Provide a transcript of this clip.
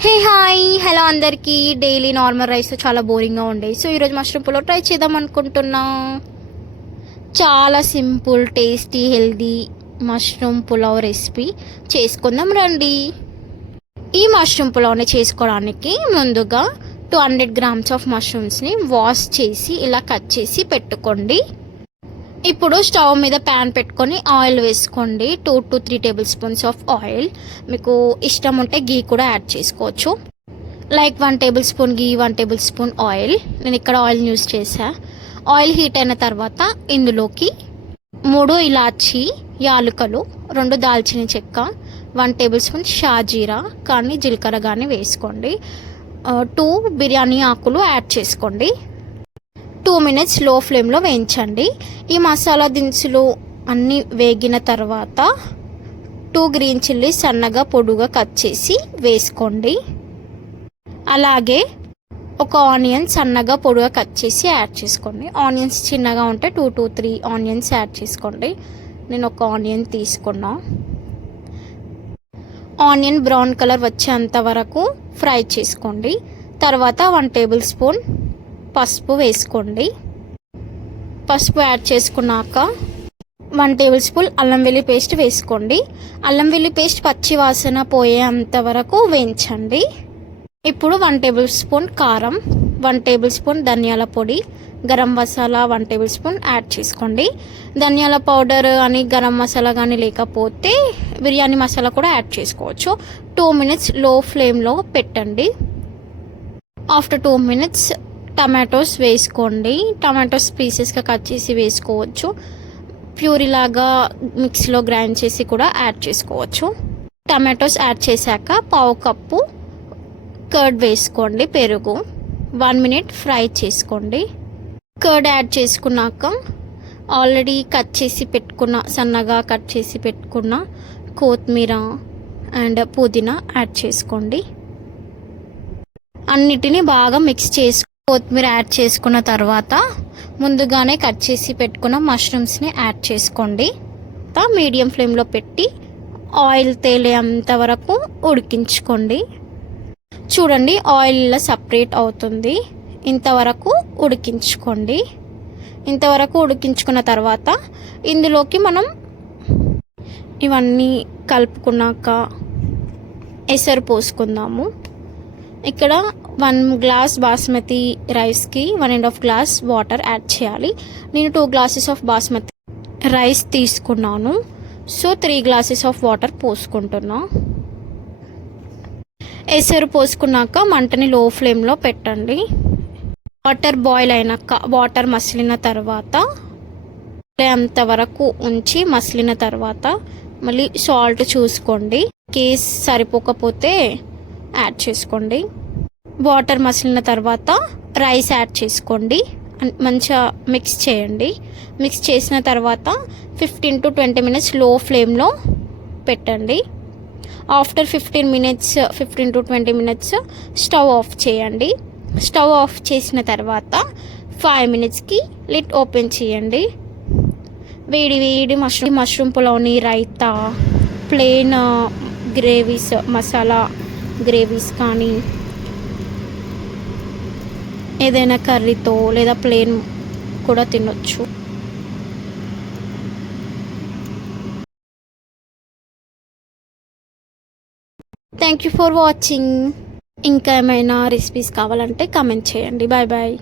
Hey hi hello అందరికీ. Daily normal rice చాలా బోరింగ్గా ఉండే, సో ఈరోజు మష్రూమ్ పులావ్ ట్రై చేద్దాం అనుకుంటున్నా. చాలా simple, tasty, healthy mushroom pulao recipe చేసుకుందాం రండి. ఈ మష్రూమ్ పులావ్ని చేసుకోవడానికి ముందుగా 200 గ్రామ్స్ ఆఫ్ మష్రూమ్స్ని వాష్ చేసి ఇలా కట్ చేసి పెట్టుకోండి. ఇప్పుడు స్టవ్ మీద ప్యాన్ పెట్టుకొని ఆయిల్ వేసుకోండి. 2 to 3 table spoons of oil. మీకు ఇష్టం ఉంటే గీ కూడా యాడ్ చేసుకోవచ్చు. లైక్ 1 టేబుల్ స్పూన్ గీ, 1 టేబుల్ స్పూన్ ఆయిల్. నేను ఇక్కడ ఆయిల్ యూస్ చేసా. ఆయిల్ హీట్ అయిన తర్వాత ఇందులోకి 3 ఇలాచీ యాలుకలు, 2 దాల్చిన చెక్క, 1 టేబుల్ స్పూన్ షాజీరా కానీ జీలకర్ర కానీ వేసుకోండి. 2 బిర్యానీ ఆకులు యాడ్ చేసుకోండి. 2 minutes లో ఫ్లేమ్లో వేయించండి. ఈ మసాలా దినుసులు అన్నీ వేగిన తర్వాత 2 గ్రీన్ చిల్లీ సన్నగా పొడుగా కట్ చేసి వేసుకోండి. అలాగే ఒక ఆనియన్ సన్నగా పొడుగా కట్ చేసి యాడ్ చేసుకోండి. ఆనియన్స్ చిన్నగా ఉంటే 2 to 3 ఆనియన్స్ యాడ్ చేసుకోండి. నేను ఒక ఆనియన్ తీసుకున్నా. ఆనియన్ బ్రౌన్ కలర్ వచ్చేంత వరకు ఫ్రై చేసుకోండి. తర్వాత 1 టేబుల్ స్పూన్ పసుపు వేసుకోండి. పసుపు యాడ్ చేసుకున్నాక 1 టేబుల్ స్పూన్ అల్లం వెల్లుల్లి పేస్ట్ వేసుకోండి. అల్లం వెల్లుల్లి పేస్ట్ పచ్చి వాసన పోయేంత వరకు వేయించండి. ఇప్పుడు 1 టేబుల్ స్పూన్ కారం, 1 టేబుల్ స్పూన్ ధనియాల పొడి, garam masala 1 table spoon add చేసుకోండి. ధనియాల పౌడర్ కానీ గరం మసాలా కానీ లేకపోతే బిర్యానీ మసాలా కూడా యాడ్ చేసుకోవచ్చు. 2 minutes లో ఫ్లేమ్లో పెట్టండి. ఆఫ్టర్ 2 minutes టమాటోస్ వేసుకోండి. టమాటోస్ పీసెస్గా కట్ చేసి వేసుకోవచ్చు. ప్యూరీ లాగా మిక్సీలో గ్రైండ్ చేసి కూడా యాడ్ చేసుకోవచ్చు. టమాటోస్ యాడ్ చేశాక 1/2 కప్పు కర్డ్ వేసుకోండి. పెరుగు 1 minute ఫ్రై చేసుకోండి. కర్డ్ యాడ్ చేసుకున్నాక ఆల్రెడీ కట్ చేసి పెట్టుకున్న సన్నగా కట్ చేసి పెట్టుకున్న కొత్తిమీర అండ్ పుదీనా యాడ్ చేసుకోండి. అన్నిటినీ బాగా మిక్స్ చేసుకో. కొత్తిమీర యాడ్ చేసుకున్న తర్వాత ముందుగానే కట్ చేసి పెట్టుకున్న మష్రూమ్స్ని యాడ్ చేసుకోండి. మీడియం ఫ్లేమ్లో పెట్టి ఆయిల్ తేలేంత వరకు ఉడికించుకోండి. చూడండి ఆయిల్ ఇలా సపరేట్ అవుతుంది. ఇంతవరకు ఉడికించుకోండి. ఇంతవరకు ఉడికించుకున్న తర్వాత ఇందులోకి మనం ఇవన్నీ కలుపుకున్నాక ఎసరు పోసుకుందాము. ఇక్కడ 1 గ్లాస్ బాస్మతి రైస్కి 1.5 గ్లాస్ వాటర్ యాడ్ చేయాలి. నేను 2 glasses ఆఫ్ బాస్మతి రైస్ తీసుకున్నాను, సో 3 glasses ఆఫ్ వాటర్ పోసుకుంటున్నా. ఎసరు పోసుకున్నాక మంటని లో ఫ్లేమ్లో పెట్టండి. వాటర్ బాయిల్ అయినాక వాటర్ మసిలిన తర్వాత అంతవరకు ఉంచి మసిలిన తర్వాత మళ్ళీ సాల్ట్ చూసుకోండి. కేస్ సరిపోకపోతే యాడ్ చేసుకోండి. వాటర్ మసిలిన తర్వాత రైస్ యాడ్ చేసుకోండి. మంచిగా మిక్స్ చేయండి. మిక్స్ చేసిన తర్వాత 15 to 20 minutes లో ఫ్లేమ్లో పెట్టండి. After 15 to 20 minutes stove off చేయండి. స్టవ్ ఆఫ్ చేసిన తర్వాత 5 minutesకి లిడ్ ఓపెన్ చేయండి. వేడి వేడి మష్రూమ్ పులావ్ని raita, plain gravies, masala gravies కానీ ఏదైనా కర్రీతో లేదా ప్లెయిన్ కూడా తినొచ్చు. Thank you for watching. ఇంకా ఏమైనా రెసిపీస్ కావాలంటే కామెంట్ చేయండి. Bye bye.